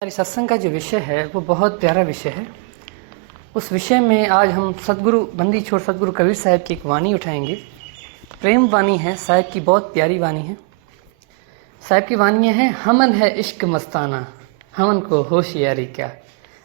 हमारी सत्संग का जो विषय है वो बहुत प्यारा विषय है। उस विषय में आज हम सदगुरु बंदी छोड़ सदगुरु कबीर साहब की एक वाणी उठाएंगे। प्रेम वाणी है, साहब की बहुत प्यारी वाणी है। साहब की वाणियाँ हैं, हमन है इश्क मस्ताना, हमन को होशियारी क्या,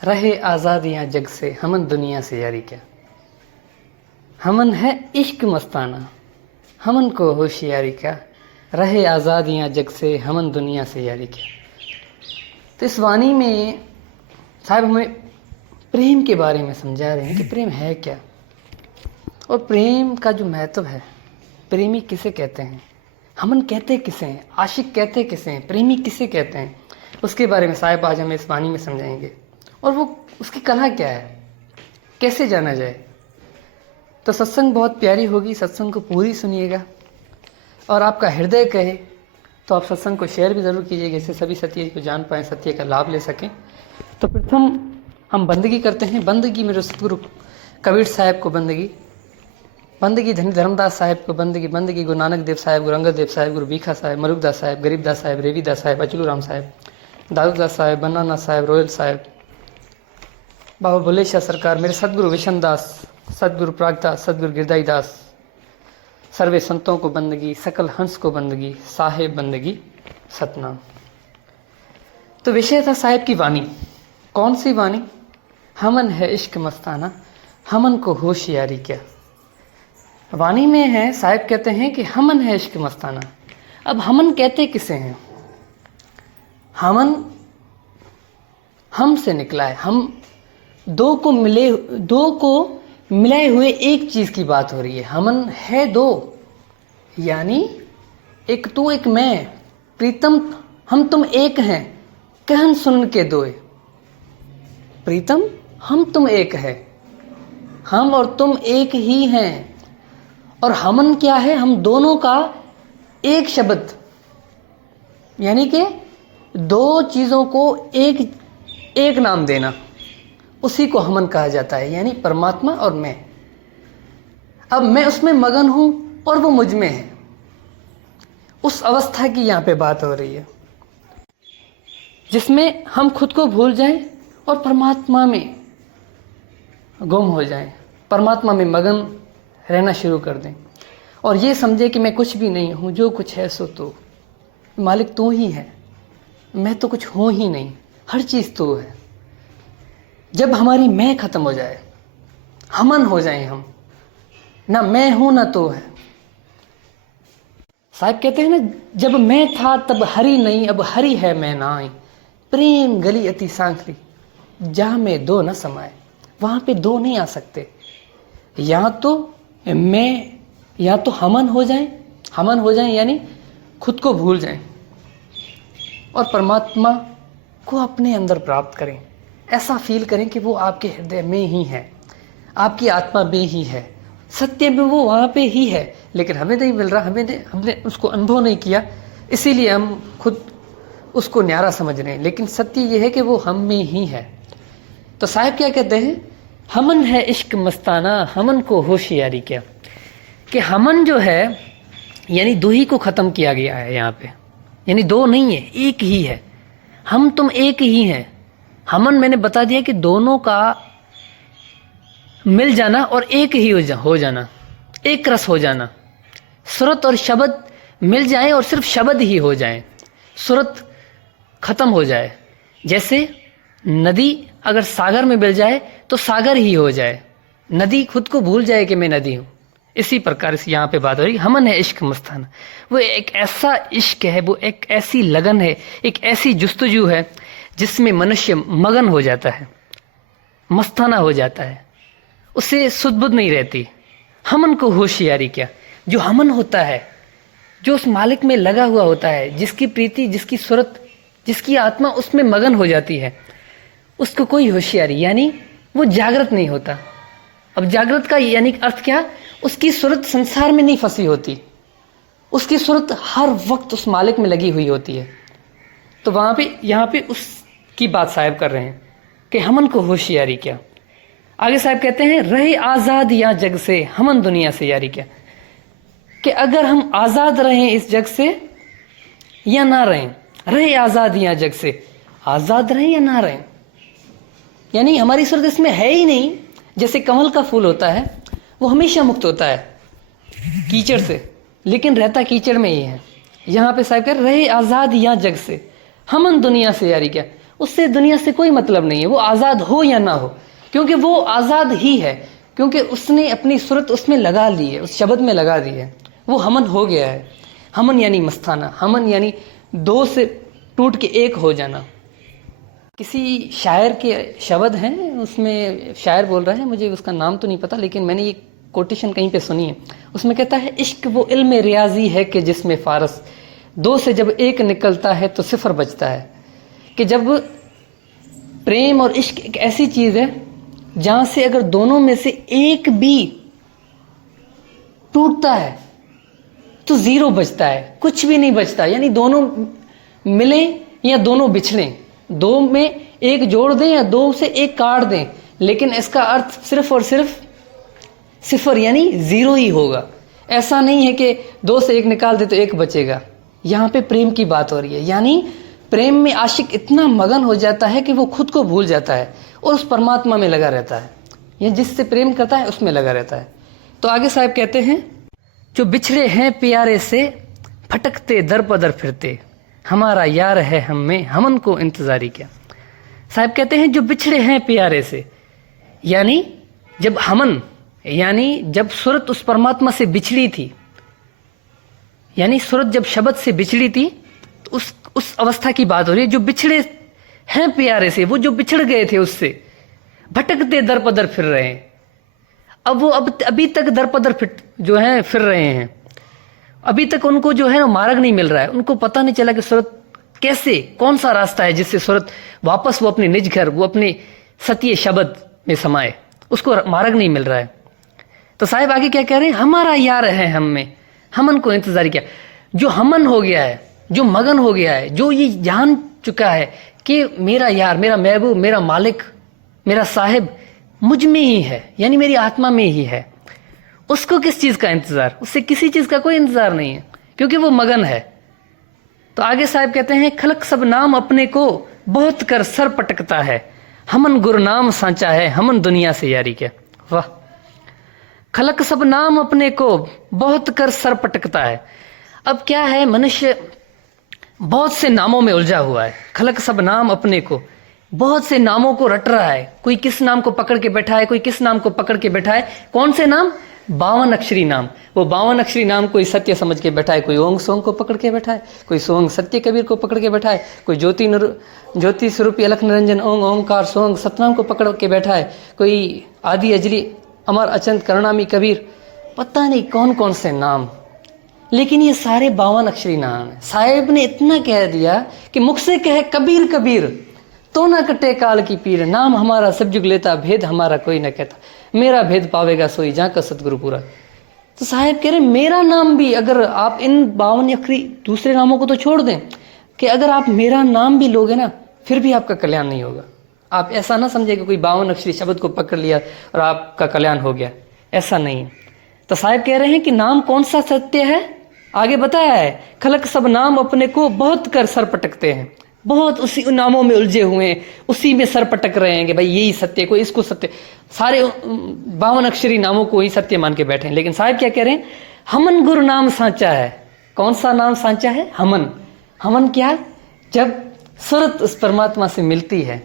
रहे आज़ादियाँ जग से, हमन दुनिया से यारी क्या। हमन है इश्क मस्ताना, हमन को होशियारी क्या, रहे आज़ादियाँ जग से, हमन दुनिया से यारी क्या। तो इस वाणी में साहब हमें प्रेम के बारे में समझा रहे हैं कि प्रेम है क्या और प्रेम का जो महत्व है, प्रेमी किसे कहते हैं, हमन कहते किसे हैं, आशिक कहते किसे हैं, प्रेमी किसे कहते हैं, उसके बारे में साहब आज हमें इस वाणी में समझाएंगे। और वो उसकी कला क्या है, कैसे जाना जाए। तो सत्संग बहुत प्यारी होगी, सत्संग को पूरी सुनिएगा। और आपका हृदय कहे तो आप सत्संग को शेयर भी ज़रूर कीजिएगा, इससे सभी सत्य को जान पाएँ, सत्य का लाभ ले सकें। तो प्रथम हम बंदगी करते हैं। बंदगी मेरे सतगुरु कबीर साहब को बंदगी, बंदगी धनी धर्मदास साहब को बंदगी, बंदगी गुरु नानक देव साहब, गुरु अंगद देव साहब, गुरु भीखा साहब, मरुकदास साहब, गरीबदास साहब, रेवीदास साहब, अचलू राम साहब, दाऊदास साहब, बनाना साहब, रोयल साहब, बाबा भोले शाह सरकार, मेरे सदगुरु विशन दास, सदगुरु प्रागदास, सदगुरु गिरदाई दास, सर्वे संतों को बंदगी, सकल हंस को बंदगी, साहेब बंदगी सतनाम। तो विषय था साहेब की वाणी। कौन सी वाणी? हमन है इश्क मस्ताना, हमन को होशियारी क्या। वाणी में है, साहेब कहते हैं कि हमन है इश्क मस्ताना। अब हमन कहते किसे हैं? हमन हम से निकला है, हम दो को मिलाए हुए एक चीज की बात हो रही है। हमन है दो, यानी एक तू एक मैं, प्रीतम हम तुम एक हैं, कहन सुन के दोए। प्रीतम हम तुम एक है, हम और तुम एक ही हैं। और हमन क्या है? हम दोनों का एक शब्द, यानी कि दो चीजों को एक नाम देना, उसी को हमन कहा जाता है, यानी परमात्मा और मैं। अब मैं उसमें मगन हूं और वो मुझ में है, उस अवस्था की यहां पे बात हो रही है जिसमें हम खुद को भूल जाएं और परमात्मा में गुम हो जाएं, परमात्मा में मगन रहना शुरू कर दें और ये समझे कि मैं कुछ भी नहीं हूं, जो कुछ है सो तू, मालिक तू ही है, मैं तो कुछ हूं ही नहीं, हर चीज तू है। जब हमारी मैं खत्म हो जाए, हमन हो जाए, हम ना मैं हूं ना तो है। साहब कहते हैं ना, जब मैं था तब हरि नहीं, अब हरि है मैं ना आई, प्रेम गली अति सांखली, जहां में दो न समाए। वहां पे दो नहीं आ सकते, या तो मैं या तो हमन हो जाएं यानी खुद को भूल जाएं और परमात्मा को अपने अंदर प्राप्त करें। ऐसा फील करें कि वो आपके हृदय में ही है, आपकी आत्मा में ही है, सत्य में वो वहाँ पे ही है, लेकिन हमें नहीं मिल रहा, हमने उसको अनुभव नहीं किया, इसीलिए हम खुद उसको न्यारा समझ रहे हैं। लेकिन सत्य ये है कि वो हम में ही है। तो साहब क्या कहते हैं? हमन है इश्क मस्ताना, हमन को होशियारी क्या। कि हमन जो है यानी दो ही को ख़त्म किया गया है यहाँ पे, यानी दो नहीं है, एक ही है। हम तुम एक ही हैं। हमन मैंने बता दिया कि दोनों का मिल जाना और एक ही हो जाना, एक रस हो जाना। सुरत और शब्द मिल जाए और सिर्फ शब्द ही हो जाए, सुरत खत्म हो जाए। जैसे नदी अगर सागर में मिल जाए तो सागर ही हो जाए, नदी खुद को भूल जाए कि मैं नदी हूं। इसी प्रकार से यहाँ पे बात हो रही, हमन है इश्क मस्ताना। वो एक ऐसा इश्क है, वो एक ऐसी लगन है, एक ऐसी जुस्तजू है जिसमें मनुष्य मगन हो जाता है, मस्ताना हो जाता है, उसे सुध-बुध नहीं रहती। हमन को होशियारी क्या। जो हमन होता है, जो उस मालिक में लगा हुआ होता है, जिसकी प्रीति, जिसकी सुरत, जिसकी आत्मा उसमें मगन हो जाती है, उसको कोई होशियारी यानी वो जागृत नहीं होता। अब जागृत का यानी अर्थ क्या? उसकी सुरत संसार में नहीं फंसी होती, उसकी सुरत हर वक्त उस मालिक में लगी हुई होती है। तो वहां पे यहाँ पे उसकी बात साहब कर रहे हैं कि हमन को होशियारी क्या। आगे साहब कहते हैं, रहे आजाद या जग से, हमन दुनिया से यारी क्या। कि अगर हम आजाद रहें इस जग से या ना रहें, रहे आजाद या जग से, आज़ाद रहें या ना रहें, यानी हमारी सूरत इसमें है ही नहीं। जैसे कमल का फूल होता है वो हमेशा मुक्त होता है कीचड़ से, लेकिन रहता कीचड़ में ही है। यहाँ पे साहब कह रहे आज़ाद या जग से, हमन दुनिया से यारी क्या, उससे दुनिया से कोई मतलब नहीं है, वो आज़ाद हो या ना हो, क्योंकि वो आज़ाद ही है, क्योंकि उसने अपनी सूरत उसमें लगा ली है, उस शब्द में लगा दी है, वो हमन हो गया है। हमन यानी मस्ताना, हमन यानी दो से टूट के एक हो जाना। किसी शायर के शब्द हैं, उसमें शायर बोल रहा है, मुझे उसका नाम तो नहीं पता, लेकिन मैंने ये कोटेशन कहीं पे सुनी है। उसमें कहता है, इश्क वो इल्म रियाजी है कि जिसमें फारस, दो से जब एक निकलता है तो सिफर बचता है। कि जब प्रेम और इश्क एक ऐसी चीज़ है जहाँ से अगर दोनों में से एक भी टूटता है तो जीरो बचता है, कुछ भी नहीं बचता। यानी दोनों मिले या दोनों बिछड़ें, दो में एक जोड़ दें या दो से एक काट दें, लेकिन इसका अर्थ सिर्फ और सिर्फ सिफर यानी जीरो ही होगा। ऐसा नहीं है कि दो से एक निकाल दे तो एक बचेगा। यहाँ पे प्रेम की बात हो रही है, यानी प्रेम में आशिक इतना मगन हो जाता है कि वो खुद को भूल जाता है और उस परमात्मा में लगा रहता है, या जिससे प्रेम करता है उसमें लगा रहता है। तो आगे साहब कहते हैं, जो बिछड़े हैं प्यारे से, भटकते दर पदर फिरते, हमारा यार है हम में, हमन को इंतजारी क्या। साहब कहते हैं जो बिछड़े हैं प्यारे से, यानी जब हमन यानी जब सूरत उस परमात्मा से बिछड़ी थी, यानी सूरत जब शब्द से बिछड़ी थी, तो उस अवस्था की बात हो रही है। जो बिछड़े हैं प्यारे से, वो जो बिछड़ गए थे उससे, भटकते दर पदर फिर रहे हैं। अब वो अभी तक दर पदर जो है फिर रहे हैं, अभी तक उनको जो है ना मार्ग नहीं मिल रहा है, उनको पता नहीं चला कि सूरत कैसे, कौन सा रास्ता है जिससे सूरत वापस वो अपने निज घर, वो अपने सत्य शब्द में समाए, उसको मार्ग नहीं मिल रहा है। तो साहिब आगे क्या कह रहे हैं, हमारा यार है हम में, हमन को इंतजार किया। जो हमन हो गया है, जो मगन हो गया है, जो ये जान चुका है कि मेरा यार, मेरा महबूब, मेरा मालिक, मेरा साहिब मुझ में ही है, यानी मेरी आत्मा में ही है, उसको किस चीज़ का इंतज़ार, उससे किसी चीज़ का कोई इंतज़ार नहीं है, क्योंकि वो मगन है। तो आगे साहब कहते हैं, खलक सब नाम अपने को बहुत कर सर पटकता है, हमन गुरनाम सांचा है, हमन दुनिया से यारी क्या। वाह, खलक सब नाम अपने को बहुत कर सर पटकता है। अब क्या है, मनुष्य बहुत से नामों में उलझा हुआ है। खलक सब नाम अपने को, बहुत से नामों को रट रहा है, कोई किस नाम को पकड़ के बैठा है, कोई किस नाम को पकड़ के बैठा है। कौन से नाम? 52 अक्षरी नाम। वो 52 अक्षरी नाम कोई सत्य समझ के बैठा है, कोई ओंग सोंग को पकड़ के बैठा है, कोई सोंग सत्य कबीर को पकड़ के बैठा है, कोई ज्योति स्वरूपी अलख निरंजन ओंग ओंकार सोंग सतनाम को पकड़ के बैठा है, कोई आदि अजली अमर अचंत करुणामी कबीर, पता नहीं कौन कौन से नाम, लेकिन ये सारे 52 अक्षरी नाम है। साहिब ने इतना कह दिया कि मुख से कहे कबीर कबीर तो ना कटे काल की पीर, नाम हमारा सब जुग लेता, भेद हमारा कोई न कहता, मेरा भेद पावेगा सोई जहाँ का सतगुरु पूरा। तो साहिब कह रहे मेरा नाम भी, अगर आप इन 52 अक्षरी दूसरे नामों को तो छोड़ दें, कि अगर आप मेरा नाम भी लोगे ना, फिर भी आपका कल्याण नहीं होगा। आप ऐसा ना समझे कि कोई 52 अक्षरी शब्द को पकड़ लिया और आपका कल्याण हो गया, ऐसा नहीं। तो साहिब कह रहे हैं कि नाम कौन सा सत्य है, आगे बताया है, खलक सब नाम अपने को बहुत कर सर पटकते हैं, बहुत उसी नामों में उलझे हुए हैं, उसी में सर पटक रहे हैं कि भाई यही सत्य, कोई इसको सत्य, सारे 52 अक्षरी नामों को ही सत्य मान के बैठे हैं। लेकिन साहिब क्या कह रहे हैं, हमन गुरु नाम सांचा है। कौन सा नाम सांचा है? हमन। हमन क्या? जब सूरत उस परमात्मा से मिलती है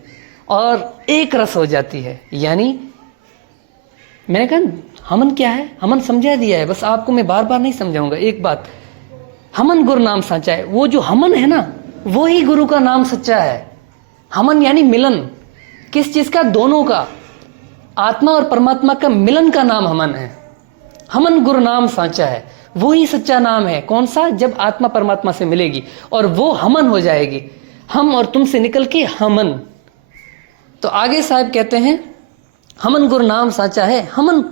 और एक रस हो जाती है, यानी मैंने कहा हमन क्या है, हमन समझा दिया है, बस आपको मैं बार बार नहीं समझाऊंगा। एक बात, हमन गुरु नाम सच्चा है, वो जो हमन है ना, वो ही गुरु का नाम सच्चा है। हमन यानी मिलन, किस चीज का? दोनों का, आत्मा और परमात्मा का मिलन का नाम हमन है। हमन गुरु नाम सांचा है, वो ही सच्चा नाम है। कौन सा? जब आत्मा परमात्मा से मिलेगी और वो हमन हो जाएगी, हम और तुम से निकल के हमन। तो आगे साहब कहते हैं, हमन गुरु नाम सांचा है, हमन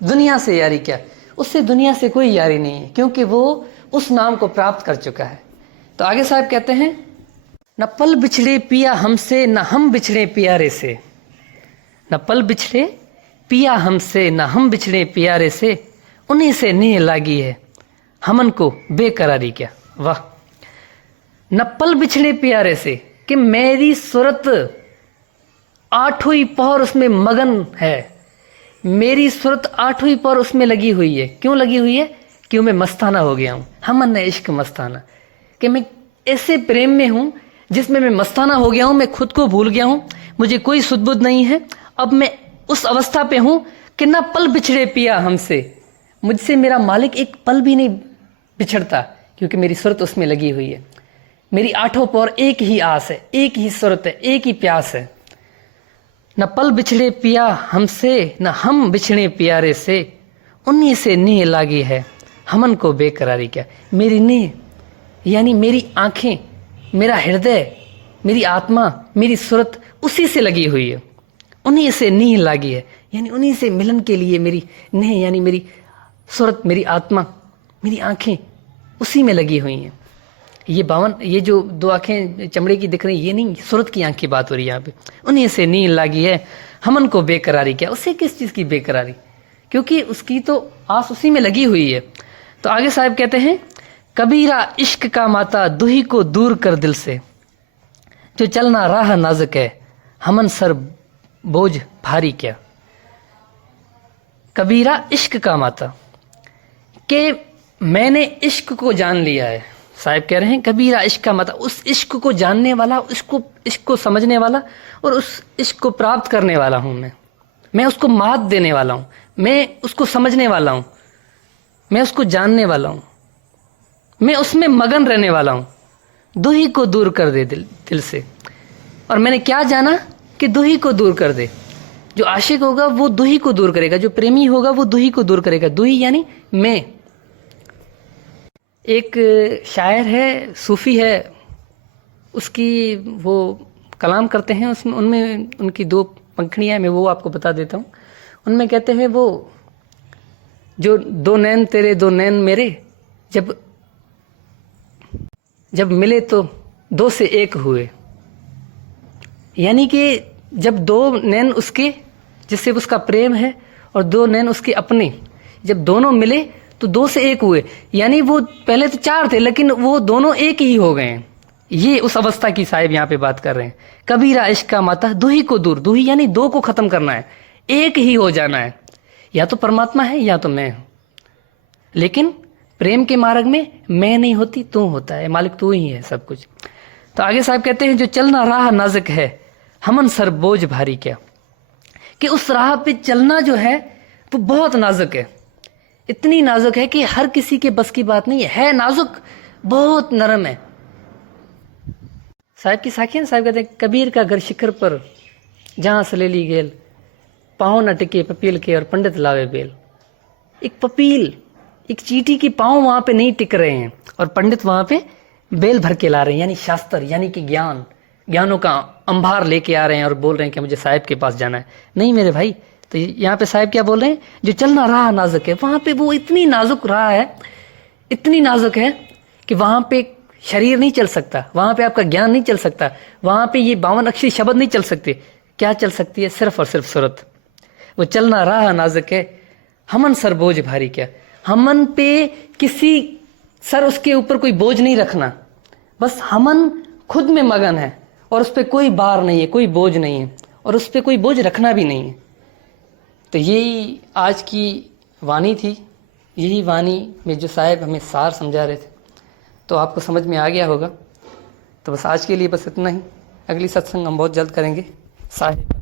दुनिया से यारी क्या। उससे दुनिया से कोई यारी नहीं है, क्योंकि वो उस नाम को प्राप्त कर चुका है। तो आगे साहब कहते हैं, न पल बिछड़े पिया हमसे, न हम बिछड़े प्यारे से। न पल बिछड़े पिया हमसे, न हम बिछड़े प्यारे से, उन्हीं से नेह लागी है, हमन को बेकरारी क्या। वाह, न पल बिछड़े प्यारे से, कि मेरी सूरत आठवीं पहर उसमें मगन है, मेरी सूरत आठवीं पहर उसमें लगी हुई है। क्यों लगी हुई है? क्यों मैं मस्ताना हो गया हूं। हमन इश्क मस्ताना, कि मैं ऐसे प्रेम में हूं जिसमें मैं मस्ताना हो गया हूं, मैं खुद को भूल गया हूं, मुझे कोई सुध बुध नहीं है। अब मैं उस अवस्था पे हूं कि ना पल बिछड़े पिया हमसे, मुझसे मेरा मालिक एक पल भी नहीं बिछड़ता, क्योंकि मेरी सूरत उसमें लगी हुई है। मेरी आठों पौर एक ही आस है, एक ही सूरत है, एक ही प्यास है। न पल बिछड़े पिया हमसे, न हम बिछड़े प्यारे से, उन्हीं से नीह लागी है हमन को बेकरारी क्या। मेरी नीह यानी मेरी आंखें, मेरा हृदय, मेरी आत्मा, मेरी सूरत उसी से लगी हुई है, उन्हीं से नीह लागी है, यानी उन्हीं से मिलन के लिए मेरी नेह यानी मेरी सूरत, मेरी आत्मा, मेरी आंखें उसी में लगी हुई हैं। ये जो दो आंखें चमड़े की दिख रही, ये नहीं, सूरत की आंख की बात हो रही है यहाँ पे। उन्हीं से नींद लागी है हमन को बेकरारी क्या। उससे किस चीज़ की बेकरारी? क्योंकि उसकी तो आस उसी में लगी हुई है। तो आगे साहब कहते हैं, कबीरा इश्क का माता दुही को दूर कर दिल से, जो चलना राह नाजुक है हमन सर बोझ भारी क्या। कबीरा इश्क का माता, कि मैंने इश्क को जान लिया है। साहिब कह रहे हैं कबीरा इश्क का माता, उस इश्क को जानने वाला, इश्क को समझने वाला और उस इश्क को प्राप्त करने वाला हूं मैं उसको मात देने वाला हूं, मैं उसको समझने वाला हूं, मैं उसको जानने वाला हूं, मैं उसमें मगन रहने वाला हूं। दुही को दूर कर दे दिल से। और मैंने क्या जाना कि दुही को दूर कर दे। जो आशिक होगा वो दुही को दूर करेगा, जो प्रेमी होगा वो दुही को दूर करेगा। दुही यानी मैं। एक शायर है, सूफी है, उसकी वो कलाम करते हैं, उसमें उनमें उनकी दो पंखड़ियाँ हैं, मैं वो आपको बता देता हूँ। उनमें कहते हैं वो, जो दो नैन तेरे दो नैन मेरे, जब मिले तो दो से एक हुए। यानी कि जब दो नैन उसके जिससे उसका प्रेम है और दो नैन उसके अपने, जब दोनों मिले तो दो से एक हुए। यानी वो पहले तो चार थे लेकिन वो दोनों एक ही हो गए हैं। ये उस अवस्था की साहिब यहाँ पे बात कर रहे हैं। कबीरा इश्क का माता दुही को दूर, दुही यानी दो को खत्म करना है, एक ही हो जाना है। या तो परमात्मा है या तो मैं हूं, लेकिन प्रेम के मार्ग में मैं नहीं होती, तू होता है, मालिक तू ही है सब कुछ। तो आगे साहब कहते हैं, जो चलना राह नाजुक है हमन सर बोझ भारी क्या। कि उस राह पे चलना जो है वो बहुत नाजुक है, इतनी नाजुक है कि हर किसी के बस की बात नहीं है नाजुक, बहुत नरम है। साहिब की साखी साहिब कहते हैं, कबीर का घर शिखर पर जहां सलेली गेल, पाँव न टिके पपील के और पंडित लावे बेल। एक पपील, एक चींटी की पाँव वहां पे नहीं टिक रहे हैं और पंडित वहां पे बेल भर के ला रहे हैं, यानी शास्त्र, यानी कि ज्ञानों का अंबार लेके आ रहे हैं और बोल रहे हैं कि मुझे साहिब के पास जाना है। नहीं मेरे भाई, तो यहाँ पे साहिब क्या बोल रहे हैं, जो चलना राह नाजुक है, वहां पे वो इतनी नाजुक राह है, इतनी नाजुक है कि वहां पे शरीर नहीं चल सकता, वहां पे आपका ज्ञान नहीं चल सकता, वहां पे ये 52 अक्षरी शब्द नहीं चल सकते। क्या चल सकती है? सिर्फ और सिर्फ सूरत। वो चलना राह नाजुक है हमन सर बोझ भारी क्या। हमन पे किसी सर उसके ऊपर कोई बोझ नहीं रखना, बस हमन खुद में मगन है और उस पर कोई बार नहीं है, कोई बोझ नहीं है और उस पर कोई बोझ रखना भी नहीं है। तो यही आज की वाणी थी, यही वाणी में जो साहिब हमें सार समझा रहे थे, तो आपको समझ में आ गया होगा। तो बस आज के लिए बस इतना ही। अगली सत्संग हम बहुत जल्द करेंगे। साहिब